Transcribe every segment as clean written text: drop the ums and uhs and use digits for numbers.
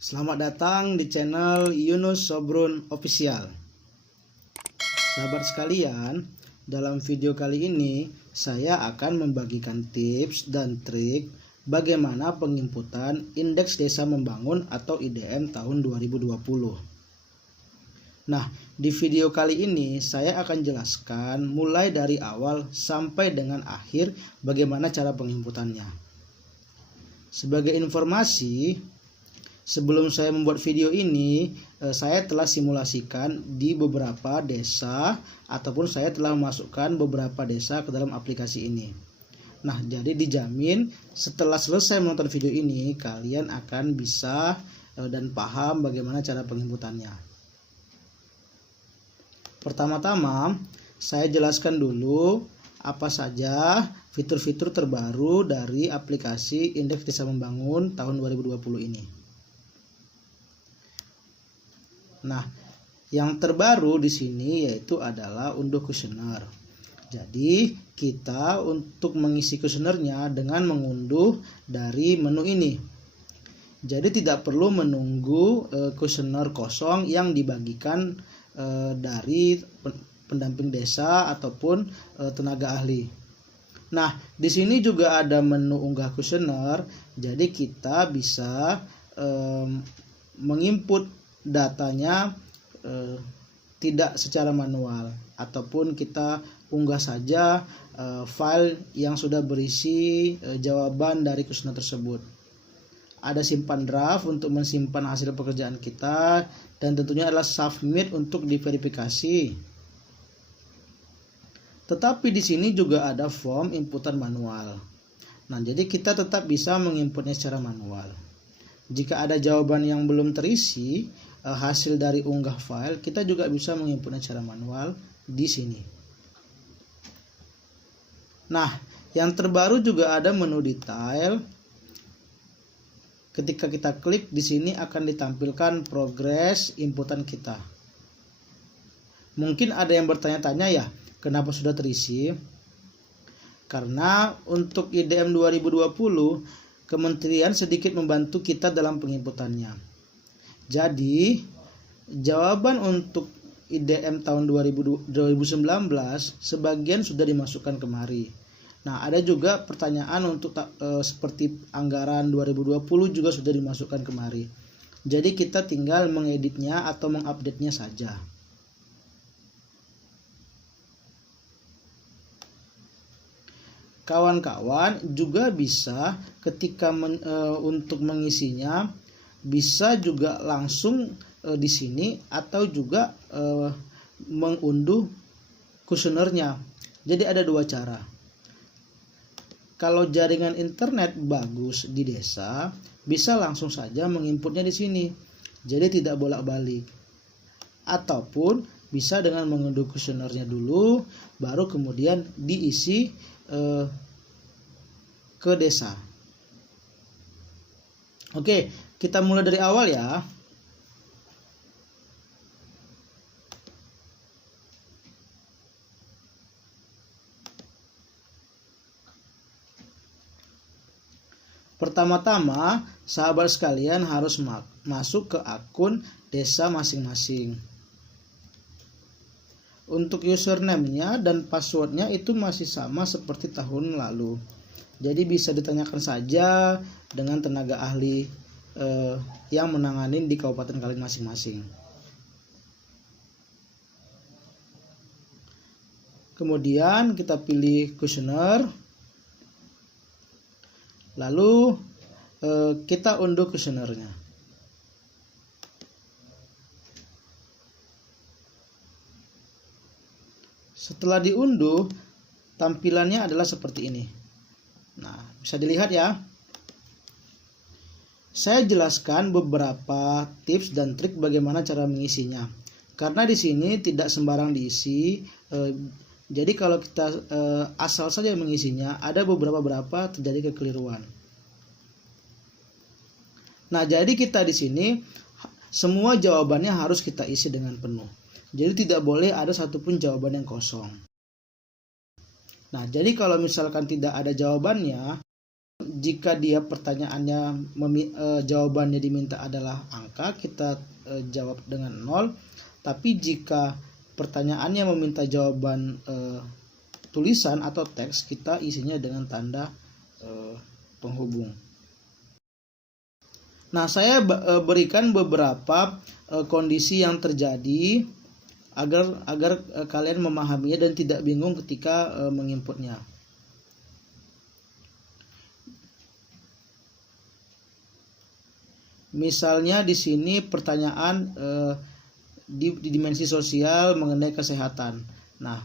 Selamat datang di channel Yunus Sobrun Official. Sahabat sekalian, dalam video kali ini saya akan membagikan tips dan trik bagaimana penginputan Indeks Desa Membangun atau IDM tahun 2020. Nah, di video kali ini saya akan jelaskan mulai dari awal sampai dengan akhir bagaimana cara penginputannya. Sebagai informasi, sebelum saya membuat video ini, saya telah simulasikan di beberapa desa ataupun saya telah memasukkan beberapa desa ke dalam aplikasi ini. Nah, jadi dijamin setelah selesai menonton video ini, kalian akan bisa dan paham bagaimana cara penginputannya. Pertama-tama, saya jelaskan dulu apa saja fitur-fitur terbaru dari aplikasi Indeks Desa Membangun tahun 2020 ini. Nah, yang terbaru di sini yaitu adalah unduh kuesioner. Jadi, kita untuk mengisi kuesionernya dengan mengunduh dari menu ini. Jadi tidak perlu menunggu kuesioner kosong yang dibagikan dari pendamping desa ataupun tenaga ahli. Nah, di sini juga ada menu unggah kuesioner. Jadi kita bisa menginput datanya tidak secara manual ataupun kita unggah saja file yang sudah berisi jawaban dari kuesioner tersebut. Ada simpan draft untuk mensimpan hasil pekerjaan kita dan tentunya adalah submit untuk diverifikasi. Tetapi di sini juga ada form inputan manual. Nah, jadi kita tetap bisa menginputnya secara manual. Jika ada jawaban yang belum terisi, hasil dari unggah file, kita juga bisa menginputnya secara manual di sini. Nah, yang terbaru juga ada menu detail. Ketika kita klik di sini akan ditampilkan progres inputan kita. Mungkin ada yang bertanya-tanya ya, kenapa sudah terisi? Karena untuk IDM 2020, Kementerian sedikit membantu kita dalam penginputannya. Jadi, jawaban untuk IDM tahun 2019 sebagian sudah dimasukkan kemari. Nah, ada juga pertanyaan untuk seperti anggaran 2020 juga sudah dimasukkan kemari. Jadi kita tinggal mengeditnya atau mengupdate-nya saja. Kawan-kawan juga bisa ketika untuk mengisinya bisa juga langsung di sini atau juga mengunduh kuesionernya. Jadi ada dua cara. Kalau jaringan internet bagus di desa, bisa langsung saja menginputnya di sini. Jadi tidak bolak-balik. Ataupun bisa dengan mengunduh kuesionernya dulu, baru kemudian diisi ke desa. Oke, kita mulai dari awal ya. Pertama-tama, sahabat sekalian harus masuk ke akun desa masing-masing. Untuk username-nya dan password-nya itu masih sama seperti tahun lalu. Jadi bisa ditanyakan saja dengan tenaga ahli yang menangani di kabupaten kalian masing-masing. Kemudian kita pilih kuesioner. Lalu kita unduh kuesionernya. Setelah diunduh, tampilannya adalah seperti ini. Nah, bisa dilihat ya. Saya jelaskan beberapa tips dan trik bagaimana cara mengisinya. Karena di sini tidak sembarang diisi. Jadi kalau kita asal saja mengisinya, ada beberapa terjadi kekeliruan. Nah, jadi kita di sini semua jawabannya harus kita isi dengan penuh. Jadi tidak boleh ada satupun jawaban yang kosong. Nah, jadi kalau misalkan tidak ada jawabannya, jika dia pertanyaannya jawabannya diminta adalah angka, kita jawab dengan 0. Tapi jika pertanyaannya meminta jawaban tulisan atau teks, kita isinya dengan tanda penghubung. Nah, saya berikan beberapa kondisi yang terjadi agar kalian memahaminya dan tidak bingung ketika menginputnya. Misalnya di sini pertanyaan di dimensi sosial mengenai kesehatan. Nah,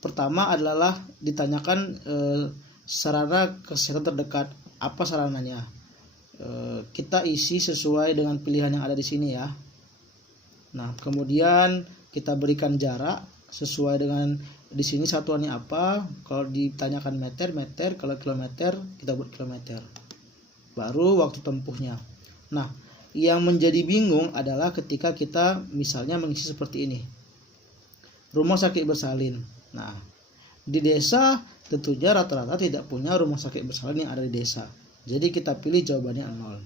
pertama adalah ditanyakan sarana kesehatan terdekat. Apa sarananya? Kita isi sesuai dengan pilihan yang ada di sini ya. Nah, kemudian kita berikan jarak sesuai dengan di sini satuannya apa. Kalau ditanyakan meter, meter. Kalau kilometer, kita buat kilometer. Baru waktu tempuhnya. Nah, yang menjadi bingung adalah ketika kita misalnya mengisi seperti ini. Rumah sakit bersalin. Nah, di desa tentunya rata-rata tidak punya rumah sakit bersalin yang ada di desa. Jadi kita pilih jawabannya 0.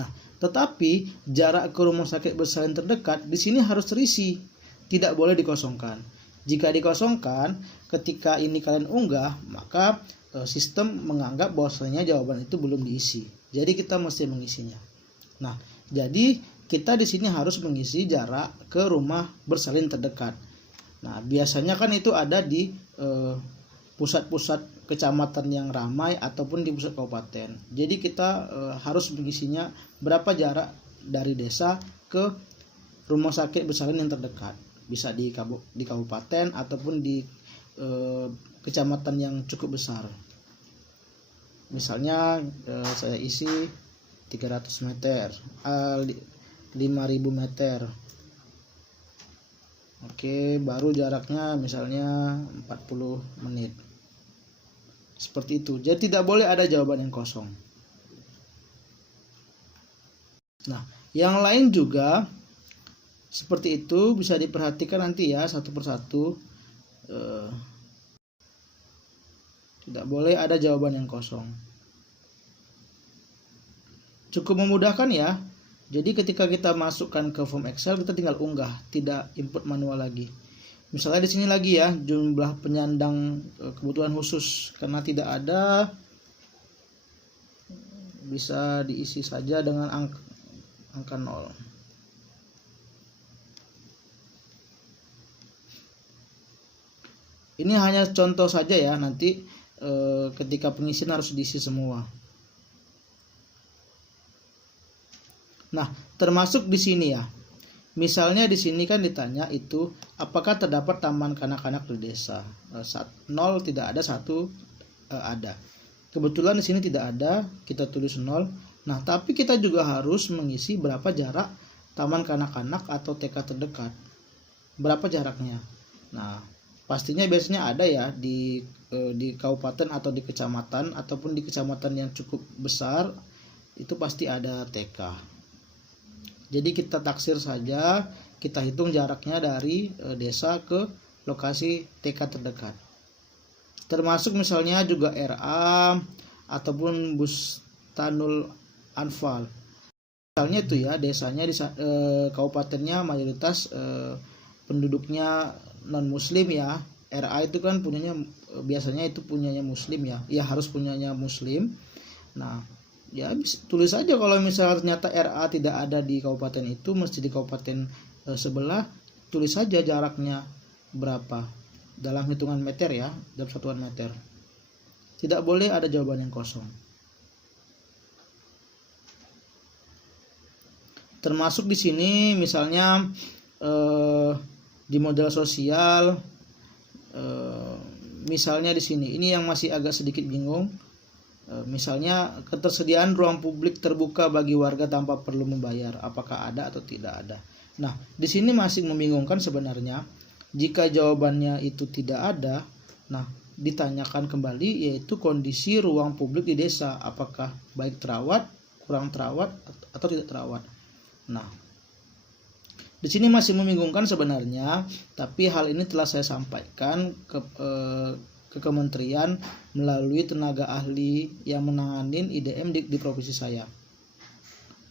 Nah, tetapi jarak ke rumah sakit bersalin terdekat di sini harus terisi, tidak boleh dikosongkan. Jika dikosongkan, ketika ini kalian unggah, maka sistem menganggap bahwasanya jawaban itu belum diisi. Jadi kita mesti mengisinya. Nah, jadi kita di sini harus mengisi jarak ke rumah bersalin terdekat. Nah, biasanya kan itu ada di pusat-pusat kecamatan yang ramai ataupun di pusat kabupaten. Jadi kita harus mengisinya berapa jarak dari desa ke rumah sakit bersalin yang terdekat. Bisa di kabupaten ataupun di kecamatan yang cukup besar. Misalnya saya isi 300 meter, 5.000 meter. Oke, baru jaraknya misalnya 40 menit. Seperti itu. Jadi tidak boleh ada jawaban yang kosong. Nah, yang lain juga seperti itu bisa diperhatikan nanti ya satu persatu. Tidak boleh ada jawaban yang kosong. Cukup memudahkan ya. Jadi ketika kita masukkan ke form Excel, kita tinggal unggah, tidak input manual lagi. Misalnya di sini lagi ya, jumlah penyandang kebutuhan khusus karena tidak ada, bisa diisi saja dengan angka 0. Ini hanya contoh saja ya, nanti ketika pengisian harus diisi semua. Nah, termasuk di sini ya. Misalnya di sini kan ditanya itu apakah terdapat taman kanak-kanak di desa. 0 tidak ada, 1 ada. Kebetulan di sini tidak ada, kita tulis 0. Nah, tapi kita juga harus mengisi berapa jarak taman kanak-kanak atau TK terdekat. Berapa jaraknya? Nah, pastinya biasanya ada ya di kabupaten atau di kecamatan ataupun di kecamatan yang cukup besar itu pasti ada TK. Jadi kita taksir saja, kita hitung jaraknya dari desa ke lokasi TK terdekat. Termasuk misalnya juga RA ataupun Bustanul Anfal. Misalnya itu ya desanya di kabupatennya mayoritas penduduknya non muslim ya. RA itu kan punyanya biasanya itu punyanya muslim ya. Ya harus punyanya muslim. Nah, ya tulis saja kalau misalnya ternyata RA tidak ada di kabupaten itu, mesti di kabupaten sebelah, tulis saja jaraknya berapa dalam hitungan meter ya, dalam satuan meter. Tidak boleh ada jawaban yang kosong. Termasuk di sini misalnya di model sosial, misalnya di sini ini yang masih agak sedikit bingung. Misalnya ketersediaan ruang publik terbuka bagi warga tanpa perlu membayar, apakah ada atau tidak ada. Nah, di sini masih membingungkan sebenarnya. Jika jawabannya itu tidak ada, nah ditanyakan kembali yaitu kondisi ruang publik di desa, apakah baik terawat, kurang terawat atau tidak terawat. Nah, di sini masih membingungkan sebenarnya, tapi hal ini telah saya sampaikan ke ke kementerian melalui tenaga ahli yang menanganin IDM di provinsi saya.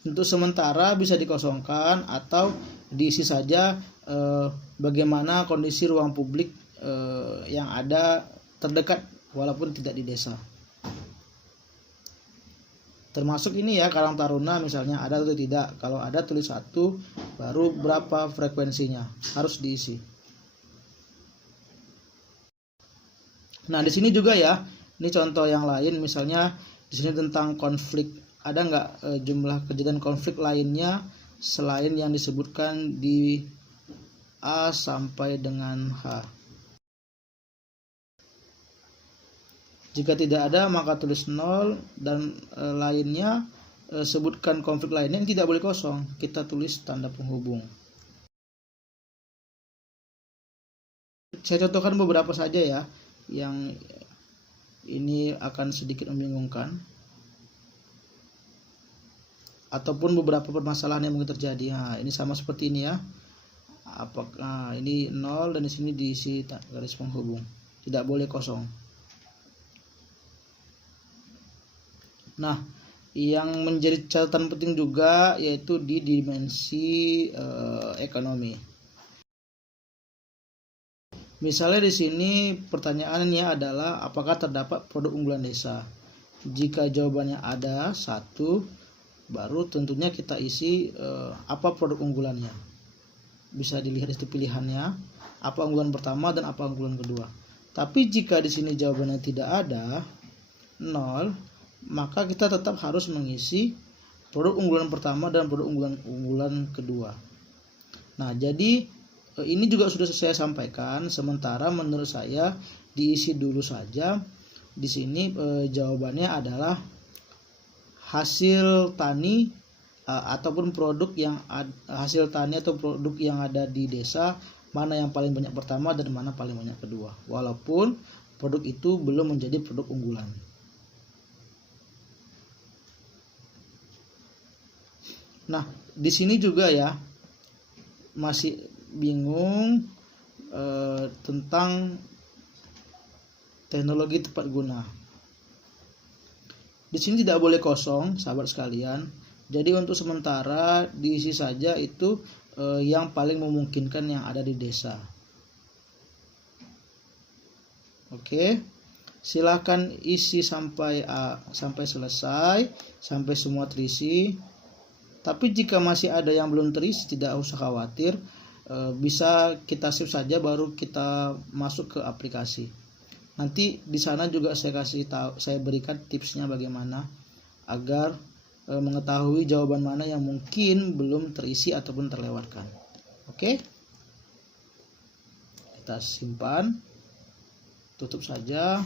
Untuk sementara bisa dikosongkan atau diisi saja bagaimana kondisi ruang publik yang ada terdekat walaupun tidak di desa. Termasuk ini ya, Karang Taruna misalnya ada atau tidak. Kalau ada tulis 1, baru berapa frekuensinya harus diisi. Nah, di sini juga ya, ini contoh yang lain, misalnya di sini tentang konflik. Ada nggak jumlah kejadian konflik lainnya selain yang disebutkan di A sampai dengan H? Jika tidak ada, maka tulis 0 dan lainnya sebutkan konflik lainnya yang tidak boleh kosong. Kita tulis tanda penghubung. Saya contohkan beberapa saja ya, yang ini akan sedikit membingungkan, ataupun beberapa permasalahan yang mungkin terjadi. Nah, ini sama seperti ini ya. Apakah ini 0 dan di sini diisi garis penghubung. Tidak boleh kosong. Nah, yang menjadi catatan penting juga yaitu di dimensi ekonomi. Misalnya di sini pertanyaannya adalah apakah terdapat produk unggulan desa? Jika jawabannya ada 1, baru tentunya kita isi apa produk unggulannya. Bisa dilihat di pilihannya, apa unggulan pertama dan apa unggulan kedua. Tapi jika di sini jawabannya tidak ada, 0, maka kita tetap harus mengisi produk unggulan pertama dan produk unggulan kedua. Nah, jadi ini juga sudah saya sampaikan. Sementara menurut saya diisi dulu saja. Di sini jawabannya adalah hasil tani ataupun produk yang hasil tani atau produk yang ada di desa, mana yang paling banyak pertama dan mana paling banyak kedua. Walaupun produk itu belum menjadi produk unggulan. Nah, di sini juga ya masih bingung tentang teknologi tepat guna. Di sini tidak boleh kosong, sahabat sekalian. Jadi untuk sementara diisi saja itu yang paling memungkinkan yang ada di desa. Oke. Silakan isi sampai selesai, sampai semua terisi. Tapi jika masih ada yang belum terisi, tidak usah khawatir, bisa kita save saja baru kita masuk ke aplikasi. Nanti di sana juga saya berikan tipsnya bagaimana agar mengetahui jawaban mana yang mungkin belum terisi ataupun terlewatkan. Oke? Kita simpan, tutup saja.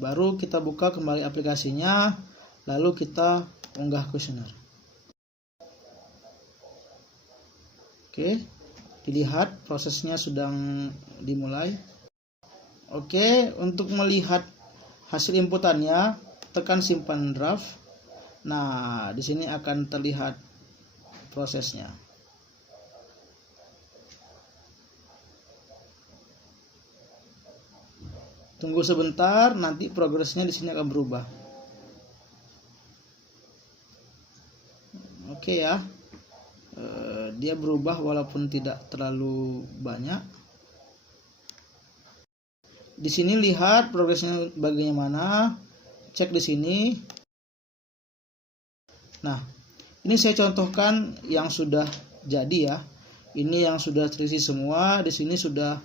Baru kita buka kembali aplikasinya, lalu kita unggah kuesioner. Oke, dilihat prosesnya sedang dimulai. Oke, untuk melihat hasil inputannya, tekan simpan draft. Nah, di sini akan terlihat prosesnya. Tunggu sebentar, nanti progresnya di sini akan berubah. Oke ya, dia berubah walaupun tidak terlalu banyak. Di sini lihat progresnya bagaimana, cek di sini. Nah, ini saya contohkan yang sudah jadi ya. Ini yang sudah terisi semua. Di sini sudah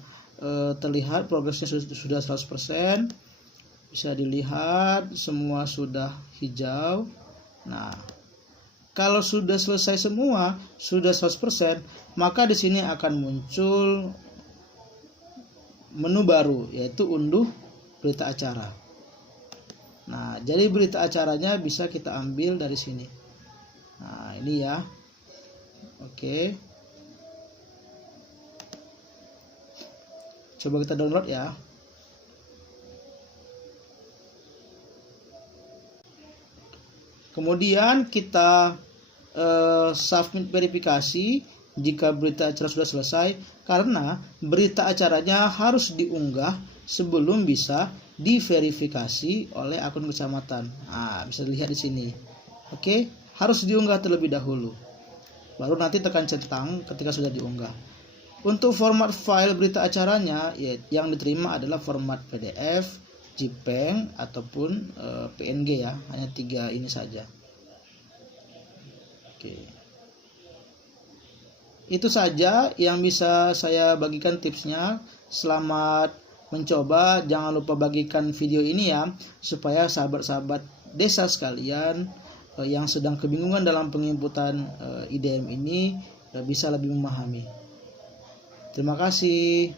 terlihat progresnya sudah 100%. Bisa dilihat semua sudah hijau. Nah, kalau sudah selesai semua, sudah 100%, maka di sini akan muncul menu baru, yaitu unduh berita acara. Nah, jadi berita acaranya bisa kita ambil dari sini. Nah, ini ya. Oke. Coba kita download ya. Kemudian kita submit verifikasi jika berita acara sudah selesai, karena berita acaranya harus diunggah sebelum bisa diverifikasi oleh akun kecamatan. Nah, bisa dilihat di sini. Oke, harus diunggah terlebih dahulu. Baru nanti tekan centang ketika sudah diunggah. Untuk format file berita acaranya yang diterima adalah format PDF, JPEG ataupun PNG ya, hanya 3 ini saja. Oke. Itu saja yang bisa saya bagikan tipsnya. Selamat mencoba, jangan lupa bagikan video ini ya, supaya sahabat-sahabat desa sekalian yang sedang kebingungan dalam penginputan IDM ini bisa lebih memahami. Terima kasih.